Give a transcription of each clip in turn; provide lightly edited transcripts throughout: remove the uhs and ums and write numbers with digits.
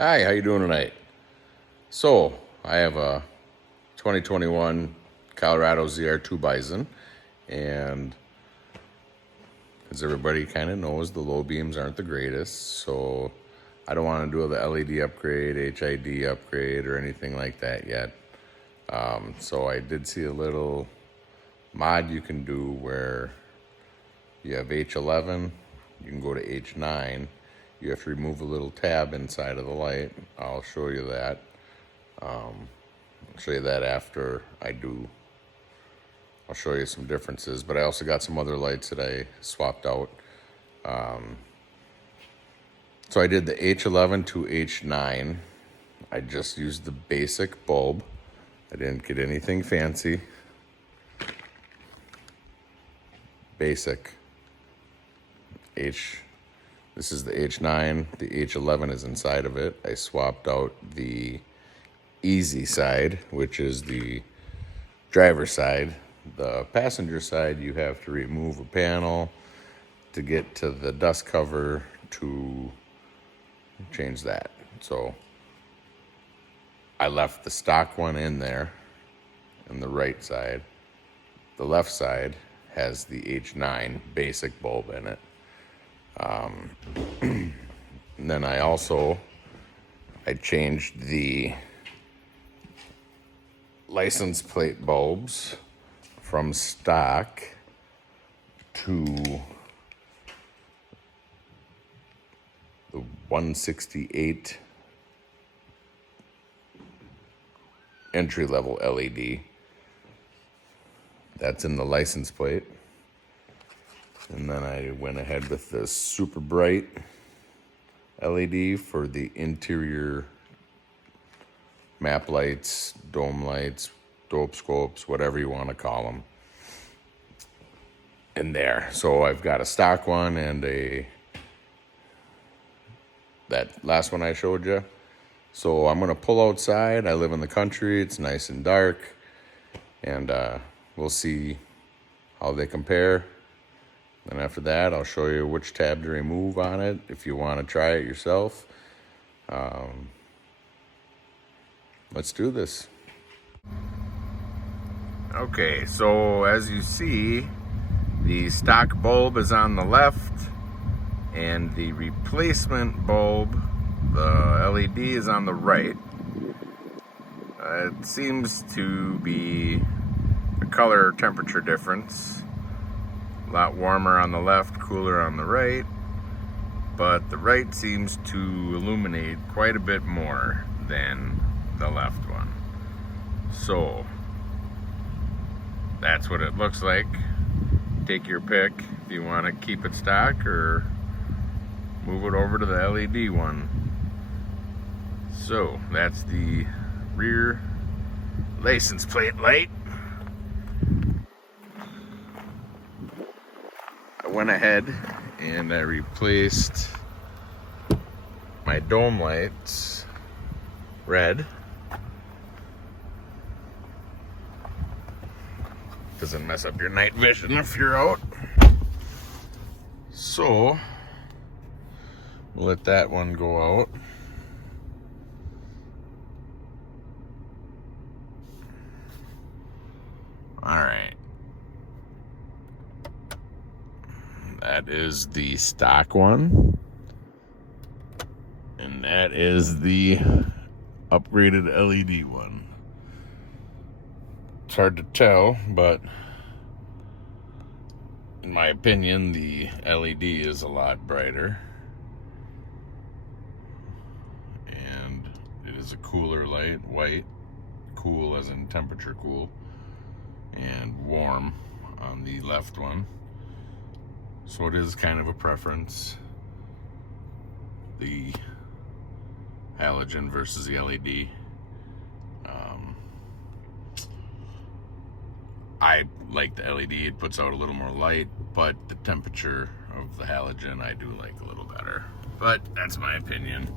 Hi, how you doing tonight? So, I have a 2021 Colorado ZR2 Bison, and as everybody kind of knows, the low beams aren't the greatest, so I don't want to do the LED upgrade, HID upgrade, or anything like that yet. So I did see a little mod you can do where you have H11, you can go to H9, you have to remove a little tab inside of the light. I'll show you that. I'll show you that after I do. I'll show you some differences, but I also got some other lights that I swapped out. So I did the H11 to H9. I just used the basic bulb. I didn't get anything fancy. Basic. This is the H9. The H11 is inside of it. I swapped out the easy side, which is the driver's side. The passenger side, you have to remove a panel to get to the dust cover to change that. So I left the stock one in there on the right side. The left side has the H9 basic bulb in it. And then I changed the license plate bulbs from stock to the 168 entry-level LED. That's in the license plate. And then I went ahead with the super bright LED for the interior map lights, dome lights, dope scopes, whatever you want to call them, in there. So I've got a stock one and that last one I showed you. So I'm gonna pull outside. I live in the country. It's nice and dark, and we'll see how they compare. And after that, I'll show you which tab to remove on it if you want to try it yourself. Let's do this. Okay, so as you see, the stock bulb is on the left, and the replacement bulb, the LED, is on the right. It seems to be a color temperature difference. A lot warmer on the left, cooler on the right, but the right seems to illuminate quite a bit more than the left one. So that's what it looks like. Take your pick if you want to keep it stock or move it over to the LED one. So that's the rear license plate light. I went ahead and I replaced my dome lights red. Doesn't mess up your night vision if you're out. So we'll let that one go out. All right. That is the stock one. And that is the upgraded LED one. It's hard to tell, but in my opinion, the LED is a lot brighter. And it is a cooler light, white, cool as in temperature cool, and warm on the left one. So it is kind of a preference, the halogen versus the LED. I like the LED, it puts out a little more light, but the temperature of the halogen I do like a little better. But that's my opinion.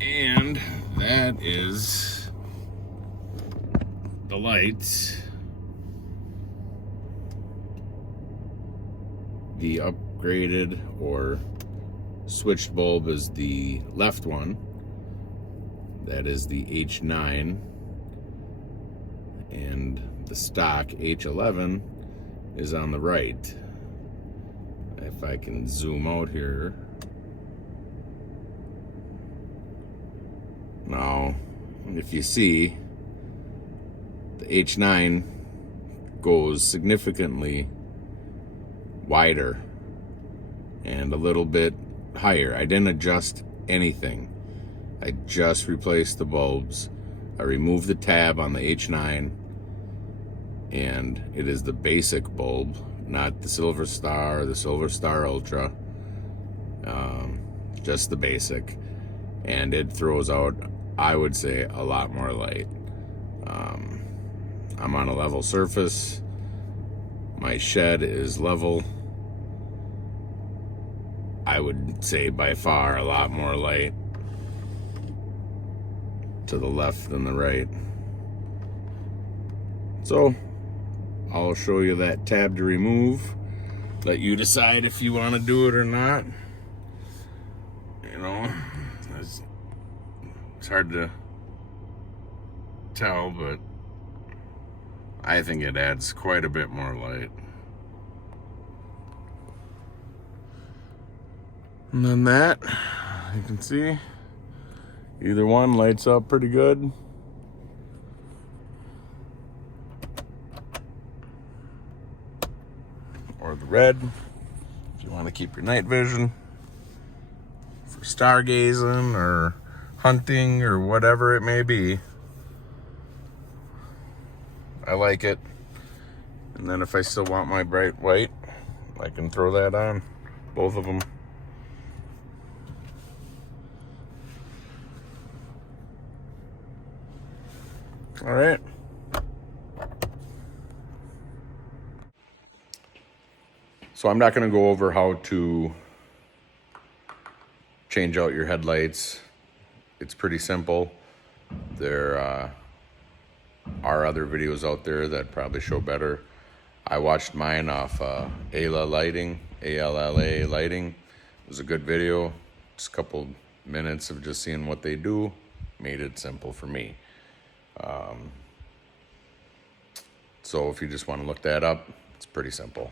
And that is the lights. The upgraded or switched bulb is the left one. That is the H9, and the stock H11 is on the right. If I can zoom out here. Now, if you see, the H9 goes significantly wider and a little bit higher. I didn't adjust anything. I just replaced the bulbs. I removed the tab on the H9, and it is the basic bulb, not the Silver Star or the Silver Star Ultra. Just the basic. And it throws out, I would say, a lot more light. I'm on a level surface. My shed is level. I would say by far a lot more light to the left than the right. So I'll show you that tab to remove. Let you decide if you want to do it or not. You know, it's hard to tell, but I think it adds quite a bit more light. And then that, you can see, either one lights up pretty good. Or the red, if you want to keep your night vision for stargazing or hunting or whatever it may be. I like it. And then if I still want my bright white, I can throw that on, both of them. All right. So I'm not going to go over how to change out your headlights. It's pretty simple. There are other videos out there that probably show better. I watched mine off ALA Lighting, ALLA Lighting. It was a good video. Just a couple minutes of just seeing what they do. Made it simple for me. So if you just want to look that up, it's pretty simple.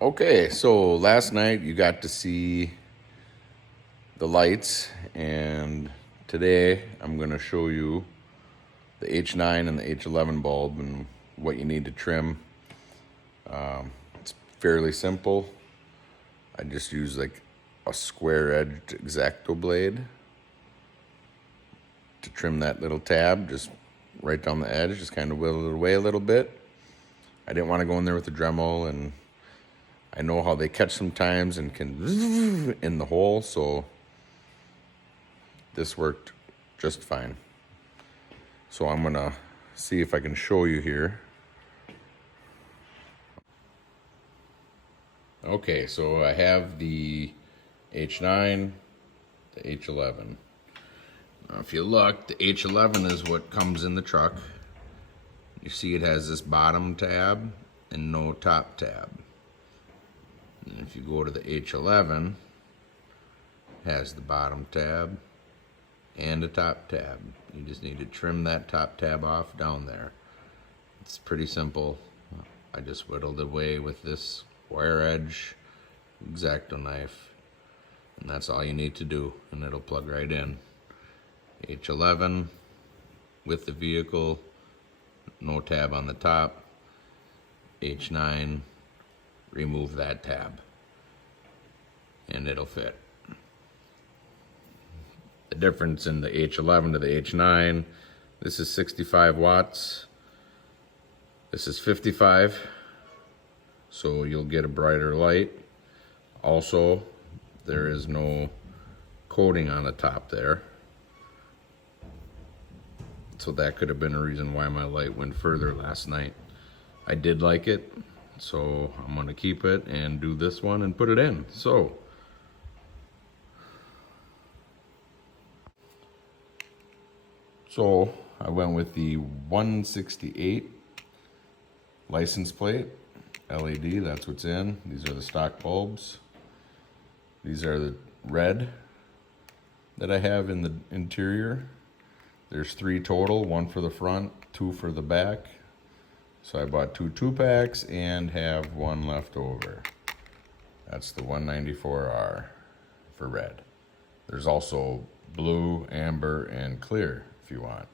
Okay, so last night you got to see the lights, and today I'm going to show you the H9 and the H11 bulb and what you need to trim. It's fairly simple. I just use like a square-edged X-Acto blade to trim that little tab, just right down the edge, just kind of whittle it away a little bit. I didn't want to go in there with the Dremel, and I know how they catch sometimes and can in the hole, so this worked just fine. So I'm gonna see if I can show you here. Okay, so I have the H9, the H11. Now if you look, the H11 is what comes in the truck. You see it has this bottom tab and no top tab. And if you go to the H11, it has the bottom tab and a top tab. You just need to trim that top tab off down there. It's pretty simple. I just whittled away with this wire edge X-Acto knife, and that's all you need to do, and it'll plug right in. H11 with the vehicle, no tab on the top. H9, remove that tab, and it'll fit. The difference in the H11 to the H9, this is 65 watts, this is 55, so you'll get a brighter light. Also, there is no coating on the top there, so that could have been a reason why my light went further last night. I did like it, so I'm gonna keep it and do this one and put it in. So I went with the 168 license plate LED. That's what's in. These are the stock bulbs. These are the red that I have in the interior. There's 3 total, 1 for the front, 2 for the back. So I bought 2 2-packs and have 1 left over. That's the 194R for red. There's also blue, amber, and clear if you want.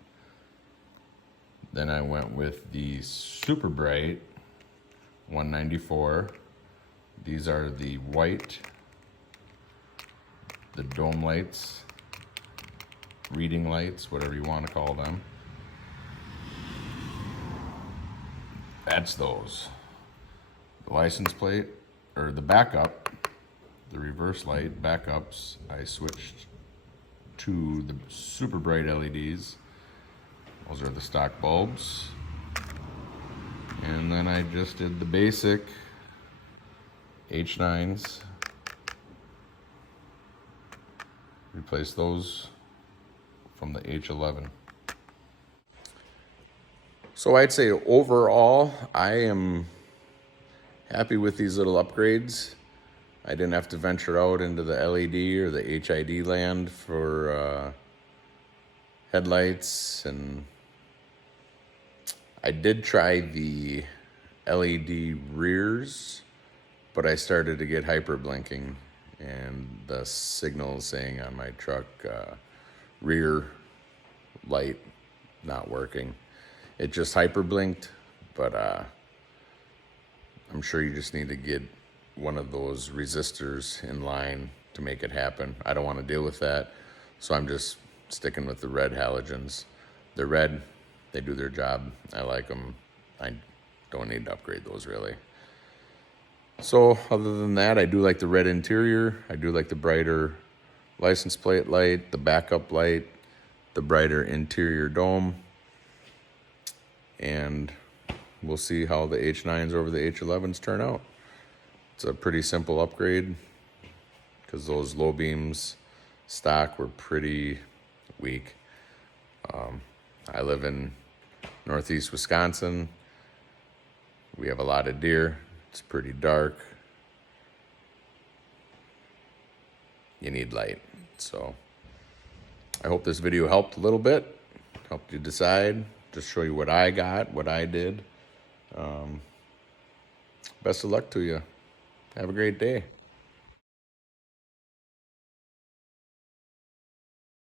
Then I went with the super bright 194. These are the white, the dome lights, reading lights, whatever you want to call them. That's those. The license plate, or the backup, the reverse light backups, I switched to the super bright LEDs. Those are the stock bulbs. And then I just did the basic H9s. Replace those from the H11. So I'd say overall, I am happy with these little upgrades. I didn't have to venture out into the LED or the HID land for headlights, and I did try the LED rears, but I started to get hyper blinking and the signal saying on my truck, rear light not working. It just hyper blinked, but I'm sure you just need to get one of those resistors in line to make it happen. I don't want to deal with that, so I'm just sticking with the red halogens. They're red, they do their job. I like them. I don't need to upgrade those really. So other than that, I do like the red interior. I do like the brighter license plate light, the backup light, the brighter interior dome. And we'll see how the H9s over the H11s turn out. It's a pretty simple upgrade because those low beams stock were pretty weak. I live in northeast Wisconsin. We have a lot of deer. It's pretty dark. You need light. So I hope this video helped a little bit, helped you decide, just show you what I got, what I did. Best of luck to you. Have a great day.